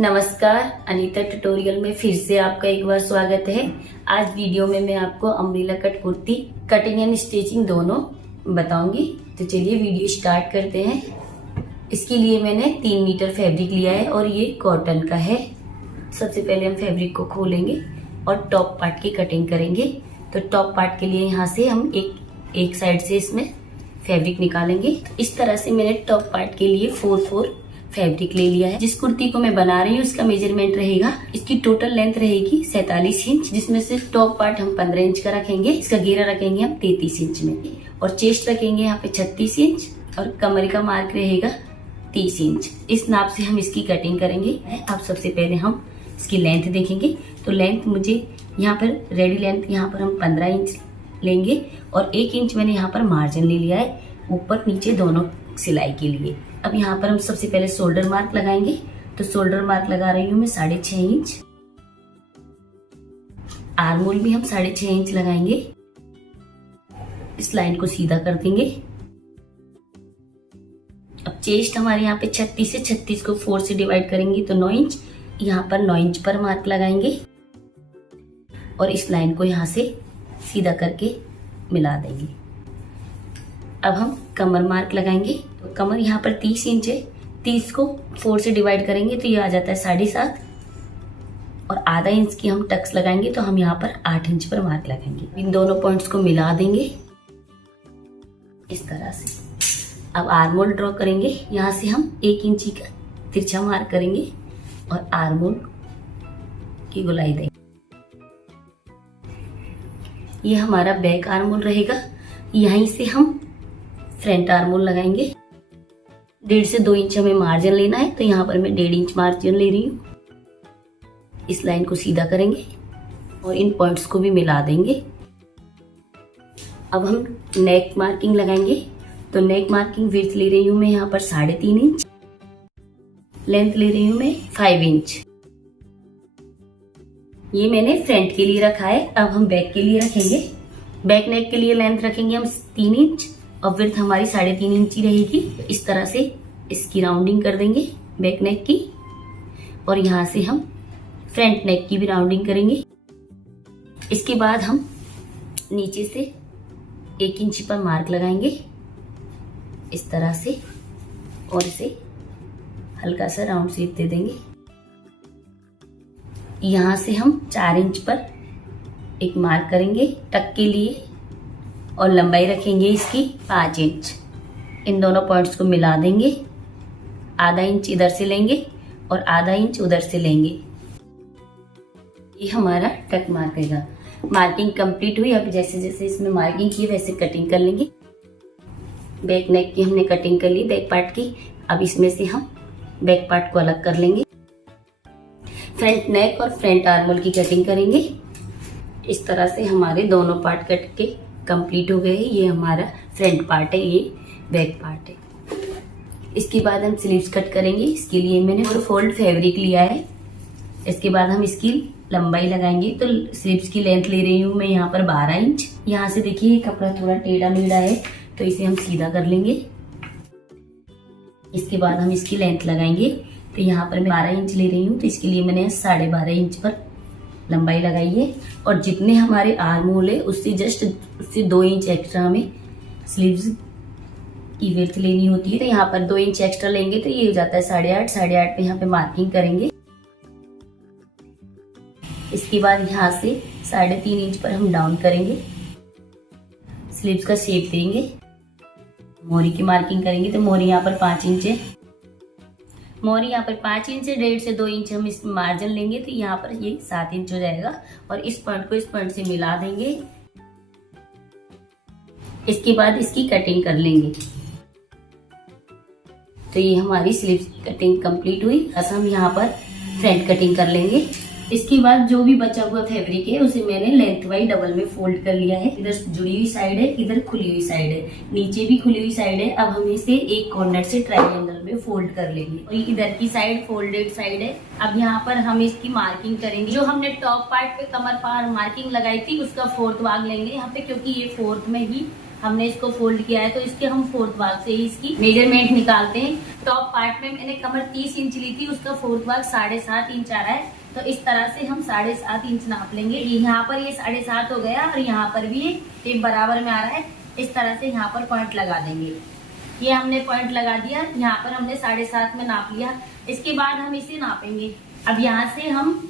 नमस्कार, अनीता ट्यूटोरियल में फिर से आपका एक बार स्वागत है। आज वीडियो में मैं आपको umbrella cut kurti cutting and stitching दोनों बताऊंगी। तो चलिए वीडियो स्टार्ट करते हैं। इसके लिए मैंने 3 मीटर फैब्रिक लिया है और ये कॉटन का है। सबसे पहले हम फैब्रिक को खोलेंगे और टॉप पार्ट की कटिंग करेंगे। तो टॉप पार्ट के लिए यहाँ से हम एक साइड से इसमें फैब्रिक निकालेंगे। तो इस तरह से मैंने टॉप पार्ट के लिए 4 फैब्रिक ले लिया है। जिस कुर्ती को मैं बना रही हूँ उसका मेजरमेंट रहेगा, इसकी टोटल लेंथ रहेगी 47 इंच, जिसमें से टॉप पार्ट हम 15 इंच का रखेंगे, इसका घेरा रखेंगे हम 33 इंच में और चेस्ट रखेंगे यहाँ पे 36 इंच और कमर का मार्क रहेगा 30 इंच। इस नाप से हम इसकी कटिंग करेंगे। अब सबसे पहले हम इसकी लेंथ देखेंगे। तो लेंथ मुझे यहाँ पर रेडी लेंथ यहाँ पर हम 15 इंच लेंगे और 1 इंच मैंने यहाँ पर मार्जिन ले लिया है ऊपर नीचे दोनों सिलाई के लिए। अब यहाँ पर हम सबसे पहले शोल्डर मार्क लगाएंगे। तो शोल्डर मार्क लगा रही हूँ मैं 6.5 इंच। आर्म होल भी हम 6.5 इंच लगाएंगे। इस लाइन को सीधा कर देंगे। अब चेस्ट हमारे यहाँ पे 36 से 36 को 4 से डिवाइड करेंगे तो 9 इंच। यहाँ पर 9 इंच पर मार्क लगाएंगे और इस लाइन को यहाँ से सीधा करके मिला देंगे। अब हम कमर मार्क लगाएंगे। तो कमर यहाँ पर 30 इंच है, 30 को 4 से डिवाइड करेंगे तो ये आ जाता है 7.5 और आधा इंच की हम टक्स लगाएंगे तो हम यहाँ पर 8 इंच पर मार्क लगाएंगे। इन दोनों पॉइंट्स को मिला देंगे इस तरह से। अब आर्म होल ड्रॉ करेंगे। यहाँ से हम 1 इंची का तिरछा मार्क करेंगे और आर्म होल की गोलाई देंगे। ये हमारा बैक आर्म होल रहेगा। यहीं से हम फ्रंट आर्म होल लगाएंगे। 1.5 से 2 इंच हमें मार्जिन लेना है तो यहाँ पर मैं 1.5 इंच मार्जिन ले रही हूँ। इस लाइन को सीधा करेंगे और इन पॉइंट्स को भी मिला देंगे। अब हम नेक मार्किंग लगाएंगे। तो नेक मार्किंग विड्थ ले रही हूँ मैं यहाँ पर 3.5 इंच, लेंथ ले रही हूँ मैं 5 इंच। ये मैंने फ्रंट के लिए रखा है। अब हम बैक के लिए रखेंगे। बैक नेक के लिए लेंथ रखेंगे हम 3 इंच और विड्थ हमारी 3.5 इंच ही रहेगी। इस तरह से इसकी राउंडिंग कर देंगे बैक नेक की और यहाँ से हम फ्रंट नेक की भी राउंडिंग करेंगे। इसके बाद हम नीचे से 1 इंच पर मार्क लगाएंगे इस तरह से और इसे हल्का सा राउंड शेप दे देंगे। यहाँ से हम 4 इंच पर एक मार्क करेंगे टक के लिए और लंबाई रखेंगे इसकी 5 इंच। इन दोनों पॉइंट्स को मिला देंगे। आधा इंच इधर से लेंगे और आधा इंच उधर से लेंगे। ये हमारा टक मार्केगा। मार्किंग कंप्लीट हुई। अब जैसे जैसे इसमें मार्किंग की वैसे कटिंग कर लेंगे। बैक नेक की हमने कटिंग कर ली बैक पार्ट की। अब इसमें से हम बैक पार्ट को अलग कर लेंगे। फ्रंट नेक और फ्रंट आर्म होल की कटिंग करेंगे। इस तरह से हमारे दोनों पार्ट कट के कंप्लीट हो गए। ये हमारा फ्रंट पार्ट है, ये बैक पार्ट है। इसके बाद हम स्लीव्स कट करेंगे। इसके लिए मैंने फोल्ड फैब्रिक लिया है। इसके बाद हम इसकी लंबाई लगाएंगे। तो स्लीव्स की लेंथ ले रही हूँ मैं यहाँ पर 12 इंच। यहाँ से देखिए कपड़ा थोड़ा टेढ़ा मेढ़ा है तो इसे हम सीधा कर लेंगे। इसके बाद हम इसकी लेंथ लगाएंगे। तो यहाँ पर मैं 12 इंच ले रही हूँ तो इसके लिए मैंने 12.5 इंच पर लंबाई लगाई है और जितने हमारे आर्म होल है उससे 2 इंच एक्स्ट्रा हमें स्लीव्स की विड्थ लेनी होती है। तो यहाँ पर 2 इंच एक्स्ट्रा लेंगे तो ये हो जाता है 8.5 पे यहाँ पे मार्किंग करेंगे। इसके बाद यहाँ से 3.5 इंच पर हम डाउन करेंगे। स्लीव्स का शेप देंगे। मोहरी की मार्किंग करेंगे। तो मोहरी यहाँ पर 5 इंच है। मोहरी यहाँ पर 5 इंच है। 1.5 से 2 इंच हम इस मार्जिन लेंगे तो यहाँ पर ये 7 इंच हो जाएगा और इस पॉइंट को इस पॉइंट से मिला देंगे। इसके बाद इसकी कटिंग कर लेंगे। तो ये हमारी स्लीव्स की कटिंग कंप्लीट हुई। अब हम यहाँ पर फ्रंट कटिंग कर लेंगे। इसके बाद जो भी बचा हुआ फैब्रिक है उसे मैंने लेंथ वाइज डबल में फोल्ड कर लिया है। इधर जुड़ी हुई साइड है, इधर खुली हुई साइड है, नीचे भी खुली हुई साइड है। अब हम इसे एक कॉर्नर से ट्रायंगल में फोल्ड कर लेंगे और इधर की साइड फोल्डेड साइड है। अब यहाँ पर हम इसकी मार्किंग करेंगे। जो हमने टॉप पार्ट पे कमर पर मार्किंग लगाई थी उसका 4th भाग लेंगे यहाँ पे, क्योंकि ये 4th में ही हमने इसको फोल्ड किया है, तो इसके हम फोर्थ भाग से ही इसकी मेजरमेंट निकालते हैं। टॉप पार्ट में मैंने कमर 30 इंच ली थी, उसका फोर्थ भाग 7.5 इंच आ रहा है। तो इस तरह से हम 7.5 इंच नाप लेंगे। यहाँ पर ये 7.5 हो गया और यहाँ पर भी ये बराबर में आ रहा है। इस तरह से यहाँ पर पॉइंट लगा देंगे। ये हमने पॉइंट लगा दिया, यहाँ पर हमने 7.5 में नाप लिया। इसके बाद हम इसे नापेंगे। अब यहाँ से हम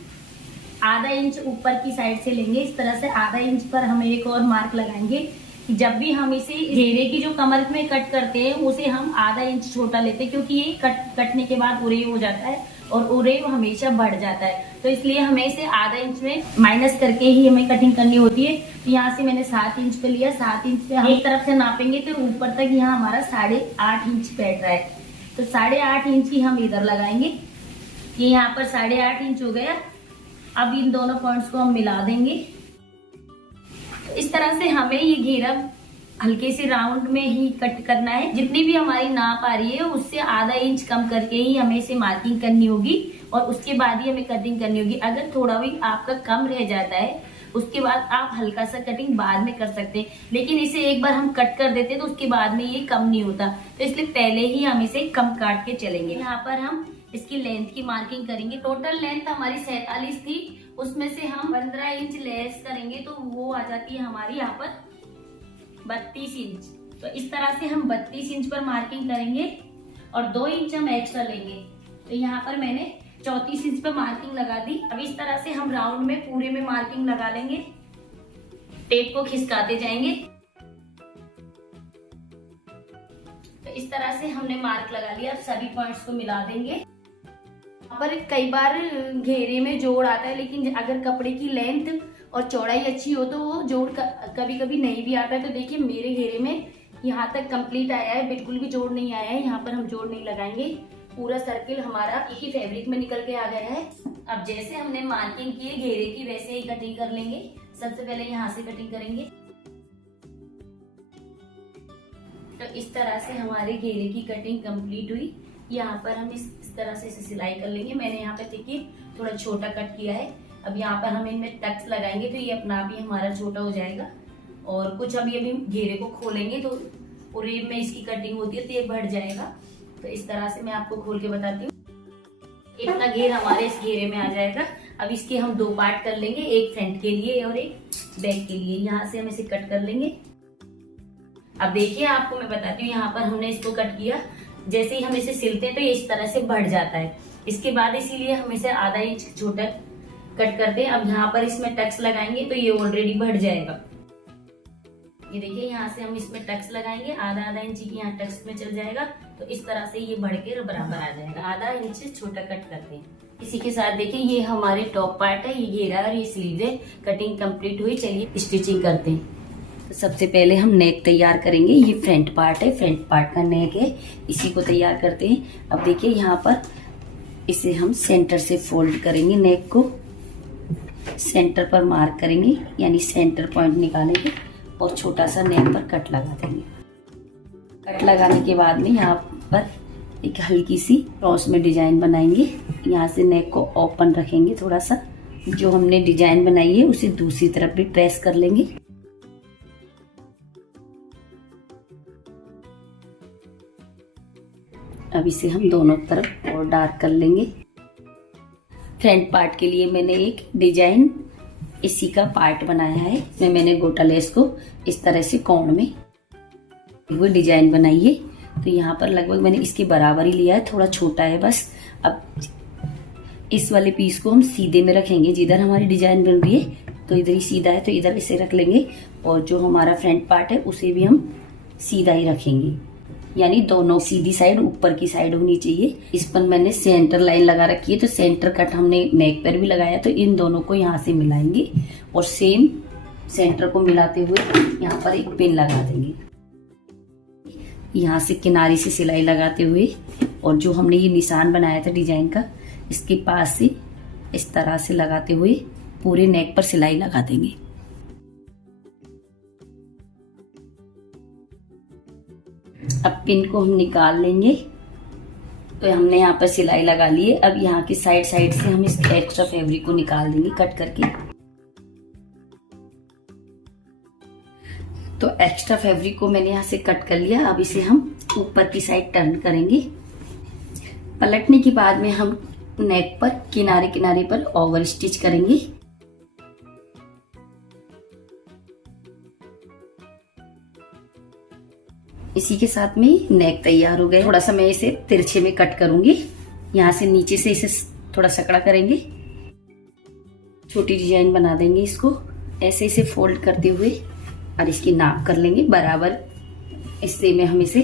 आधा इंच ऊपर की साइड से लेंगे। इस तरह से आधा इंच पर हम एक और मार्क लगाएंगे कि जब भी हम इसे घेरे की जो कमर में कट करते हैं उसे हम आधा इंच छोटा लेते हैं, क्योंकि ये कटने के बाद उरेव हो जाता है और उरेव हमेशा बढ़ जाता है। तो इसलिए हमें इसे आधा इंच में माइनस करके ही हमें कटिंग करनी होती है। तो यहाँ से मैंने 7 इंच पे लिया। 7 इंच पे हम एक तरफ से नापेंगे तो ऊपर तक यहाँ हमारा 8.5 इंच बैठ रहा है। तो 8.5 इंच ही हम इधर लगाएंगे। ये यहाँ पर 8.5 इंच हो गया। अब इन दोनों पॉइंट्स को हम मिला देंगे। तो इस तरह से हमें ये घेरा हल्के से राउंड में ही कट करना है। जितनी भी हमारी नाप आ रही है उससे आधा इंच कम करके ही हमें इसे मार्किंग करनी होगी और उसके बाद ही हमें कटिंग करनी होगी। अगर थोड़ा भी आपका कम रह जाता है उसके बाद आप हल्का सा कटिंग बाद में कर सकते हैं, लेकिन इसे एक बार हम कट कर देते हैं तो उसके बाद में ये कम नहीं होता। तो इसलिए पहले ही हम इसे कम काट के चलेंगे। यहाँ पर हम इसकी लेंथ की मार्किंग करेंगे। टोटल लेंथ हमारी 47 थी, उसमें से हम 15 इंच लेस करेंगे तो वो आ जाती है हमारी यहाँ पर 32 इंच। तो इस तरह से हम 32 इंच पर मार्किंग करेंगे और 2 इंच हम एक्स्ट्रा लेंगे। तो यहाँ पर मैंने 34 इंच पर मार्किंग लगा दी। अब इस तरह से हम राउंड में पूरे में मार्किंग लगा लेंगे। टेप को खिसकाते जाएंगे। तो इस तरह से हमने मार्क लगा लिया। अब सभी पॉइंट्स को मिला देंगे। पर कई बार घेरे में जोड़ आता है, लेकिन अगर कपड़े की लेंथ और चौड़ाई अच्छी हो तो वो जोड़ कभी कभी नहीं भी आता है। तो देखिए मेरे घेरे में यहाँ तक कंप्लीट आया है, बिल्कुल भी जोड़ नहीं आया है। यहाँ पर हम जोड़ नहीं लगाएंगे। पूरा सर्किल हमारा एक ही फैब्रिक में निकल के आ गया है। अब जैसे हमने मार्किंग की है घेरे की वैसे ही कटिंग कर लेंगे। सबसे पहले यहाँ से कटिंग करेंगे। तो इस तरह से हमारे घेरे की कटिंग कंप्लीट हुई। यहाँ पर हम इस तरह से सिलाई कर लेंगे। मैंने यहाँ पे देखिए थोड़ा छोटा कट किया है। अब यहाँ पर हम इनमें टक्स लगाएंगे तो ये अपना आप ही हमारा छोटा हो जाएगा। और कुछ अभी घेरे को खोलेंगे तो पूरे में इसकी कटिंग होती है तो ये बढ़ जाएगा। तो इस तरह से मैं आपको खोल के बताती हूँ। इतना घेर हमारे इस घेरे में आ जाएगा। अब इसके हम 2 पार्ट कर लेंगे, एक फ्रंट के लिए और एक बैक के लिए। यहाँ से हम इसे कट कर लेंगे। अब देखिए आपको मैं बताती हूँ, यहाँ पर हमने इसको कट किया। जैसे ही हम इसे सिलते हैं तो ये इस तरह से बढ़ जाता है। इसके बाद इसीलिए हम इसे आधा इंच छोटा कट करते हैं। अब यहाँ पर इसमें टक्स लगाएंगे तो ये ऑलरेडी बढ़ जाएगा। ये देखिए यहाँ से हम इसमें टक्स लगाएंगे, आधा इंच की यहाँ टक्स में चल जाएगा। तो इस तरह से ये बढ़ के बराबर आ जाएगा। आधा इंच से छोटा कट करते हैं। इसी के साथ देखिए ये हमारे टॉप पार्ट है, ये घेरा और ये स्लीव है। कटिंग कंप्लीट हुई। चलिए स्टिचिंग करते हैं। तो सबसे पहले हम नेक तैयार करेंगे। ये फ्रंट पार्ट है, फ्रंट पार्ट का नेक है, इसी को तैयार करते हैं। अब देखिए यहाँ पर इसे हम सेंटर से फोल्ड करेंगे। नेक को सेंटर पर मार्क करेंगे, यानी सेंटर पॉइंट निकालेंगे और छोटा सा नेक पर कट लगा देंगे। कट लगाने के बाद में यहाँ पर एक हल्की सी क्रॉस में डिजाइन बनाएंगे। यहाँ से नेक को ओपन रखेंगे थोड़ा सा। जो हमने डिजाइन बनाई है उसे दूसरी तरफ भी ट्रेस कर लेंगे। अब इसे हम दोनों तरफ और डार्क कर लेंगे। फ्रंट पार्ट के लिए मैंने एक डिजाइन इसी का पार्ट बनाया है। इसमें मैंने गोटा लेस को इस तरह से कोण में वो डिजाइन बनाई है। तो यहाँ पर लगभग मैंने इसके बराबर ही लिया है, थोड़ा छोटा है बस। अब इस वाले पीस को हम सीधे में रखेंगे। जिधर हमारी डिजाइन बन रही है तो इधर ही सीधा है तो इधर इसे रख लेंगे, और जो हमारा फ्रंट पार्ट है उसे भी हम सीधा ही रखेंगे। यानी दोनों सीधी साइड ऊपर की साइड होनी चाहिए। इस पर मैंने सेंटर लाइन लगा रखी है, तो सेंटर कट हमने नेक पर भी लगाया। तो इन दोनों को यहाँ से मिलाएंगे और सेम सेंटर को मिलाते हुए यहाँ पर एक पिन लगा देंगे। यहाँ से किनारे से सिलाई लगाते हुए और जो हमने ये निशान बनाया था डिजाइन का, इसके पास से इस तरह से लगाते हुए पूरे नेक पर सिलाई लगा देंगे। अब पिन को हम निकाल लेंगे। तो हमने यहाँ पर सिलाई लगा ली है। अब यहाँ की साइड से हम इस एक्स्ट्रा फैब्रिक को निकाल देंगे कट करके। तो एक्स्ट्रा फैब्रिक को मैंने यहाँ से कट कर लिया। अब इसे हम ऊपर की साइड टर्न करेंगे। पलटने के बाद में हम नेक पर किनारे किनारे पर ओवर स्टिच करेंगे। इसी के साथ में नेक तैयार हो गया। थोड़ा सा मैं इसे तिरछे में कट करूंगी। यहाँ से नीचे से इसे थोड़ा सकड़ा करेंगे, छोटी डिजाइन बना देंगे। इसको ऐसे इसे फोल्ड करते हुए और इसकी नाप कर लेंगे बराबर। इससे में हम इसे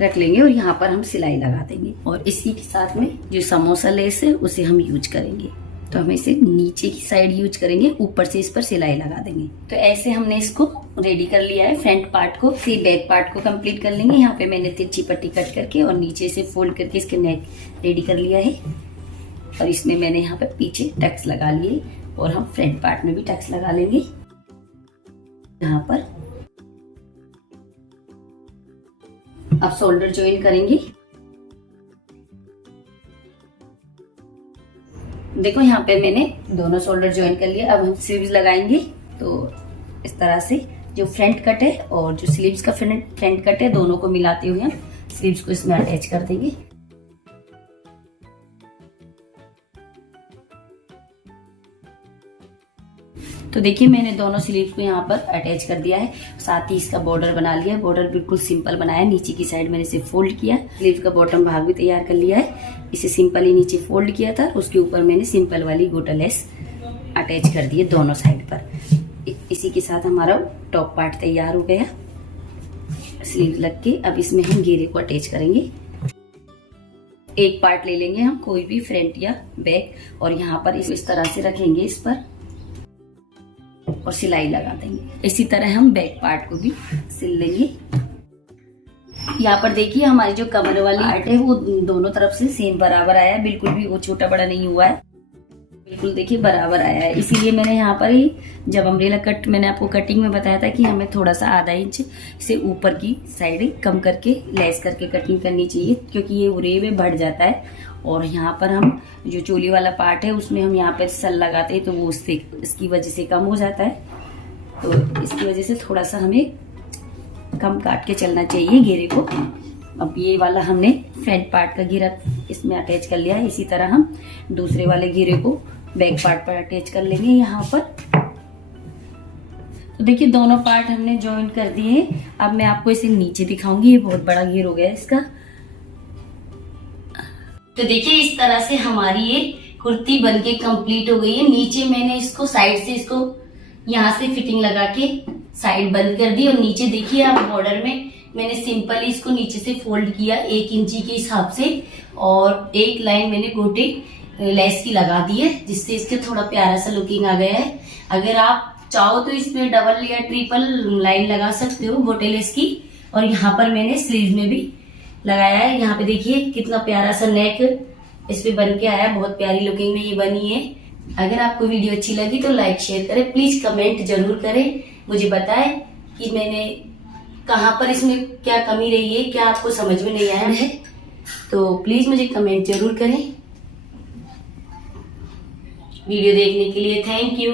रख लेंगे और यहाँ पर हम सिलाई लगा देंगे। और इसी के साथ में जो समोसा लेस है उसे हम यूज करेंगे। तो हम इसे नीचे की साइड यूज करेंगे, ऊपर से इस पर सिलाई लगा देंगे। तो ऐसे हमने इसको रेडी कर लिया है फ्रंट पार्ट को। फिर बैक पार्ट को कंप्लीट कर लेंगे। यहाँ पे मैंने तिरछी पट्टी कट करके और नीचे से फोल्ड करके इसके नेक रेडी कर लिया है। और इसमें मैंने यहाँ पे पीछे टक्स लगा लिए और हम फ्रंट पार्ट में भी टक्स लगा लेंगे। यहाँ पर अब शोल्डर ज्वाइन करेंगे। देखो यहाँ पे मैंने दोनों शोल्डर ज्वाइन कर लिया। अब हम स्लीव्स लगाएंगे। तो इस तरह से जो फ्रंट कट है और जो स्लीव्स का फ्रंट कट है दोनों को मिलाते हुए हम स्लीव्स को इसमें अटैच कर देंगे। तो देखिए मैंने दोनों स्लीव्स को यहाँ पर अटैच कर दिया है। साथ ही इसका बॉर्डर बना लिया है। बॉर्डर बिल्कुल सिंपल बनाया। नीचे की साइड मैंने इसे फोल्ड किया। स्लीव का बॉटम भाग भी तैयार कर लिया है। इसे सिंपल ही नीचे फोल्ड किया था। उसके ऊपर मैंने सिंपल वाली गोटा लेस अटैच कर दी है दोनों साइड पर। इसी के साथ हमारा टॉप पार्ट तैयार हो गया स्लीव लग के। अब इसमें हम घेरे को अटैच करेंगे। एक पार्ट ले लेंगे हम, कोई भी फ्रंट या बैक, और यहाँ पर इस तरह से रखेंगे इस पर और सिलाई लगा देंगे। इसी तरह हम बैक पार्ट को भी सिल लेंगे। यहाँ पर देखिए हमारी जो कमर वाली पार्ट है वो दोनों तरफ से सेम बराबर आया है। बिल्कुल भी वो छोटा बड़ा नहीं हुआ है, बिल्कुल देखिए बराबर आया है। इसीलिए मैंने यहाँ पर ही जब अम्ब्रेला कट मैंने आपको कटिंग में बताया था कि हमें थोड़ा सा आधा इंच से ऊपर की साइड कम करके लेस करके कटिंग करनी चाहिए, क्योंकि ये उरे में बढ़ जाता है। और यहाँ पर हम जो चोली वाला पार्ट है उसमें हम यहाँ पर सल लगाते हैं तो वो उससे इसकी वजह से कम हो जाता है। तो इसकी वजह से थोड़ा सा हमें कम काट के चलना चाहिए घेरे को। अब ये वाला हमने फ्रंट पार्ट का घेरा इसमें अटैच कर लिया है। इसी तरह हम दूसरे वाले घेरे को बैक पार्ट पर अटैच कर लेंगे यहाँ पर। तो देखिए दोनों पार्ट हमने ज्वाइन कर दिए। अब मैं आपको इसे नीचे दिखाऊंगी। ये बहुत बड़ा घेर हो गया है इसका। तो देखिए इस तरह से हमारी ये कुर्ती बनके कंप्लीट हो गई है। नीचे मैंने इसको साइड से इसको यहाँ से फिटिंग लगा के साइड बंद कर दी। और नीचे देखिए आप बॉर्डर में मैंने सिंपली इसको नीचे से फोल्ड किया 1 इंची के हिसाब से, और एक लाइन मैंने गोटे लेस की लगा दी है, जिससे इसके थोड़ा प्यारा सा लुकिंग आ गया है। अगर आप चाहो तो इसमें डबल या ट्रिपल लाइन लगा सकते हो गोटे लेस की। और यहाँ पर मैंने स्लीव में भी लगाया है। यहाँ पे देखिए कितना प्यारा सा नेक इस पे बन के आया। बहुत प्यारी लुकिंग में ये बनी है। अगर आपको वीडियो अच्छी लगी तो लाइक शेयर करें, प्लीज कमेंट जरूर करें, मुझे बताएं कि मैंने कहाँ पर इसमें क्या कमी रही है, क्या आपको समझ में नहीं आया है। तो प्लीज मुझे कमेंट जरूर करें। वीडियो देखने के लिए थैंक यू।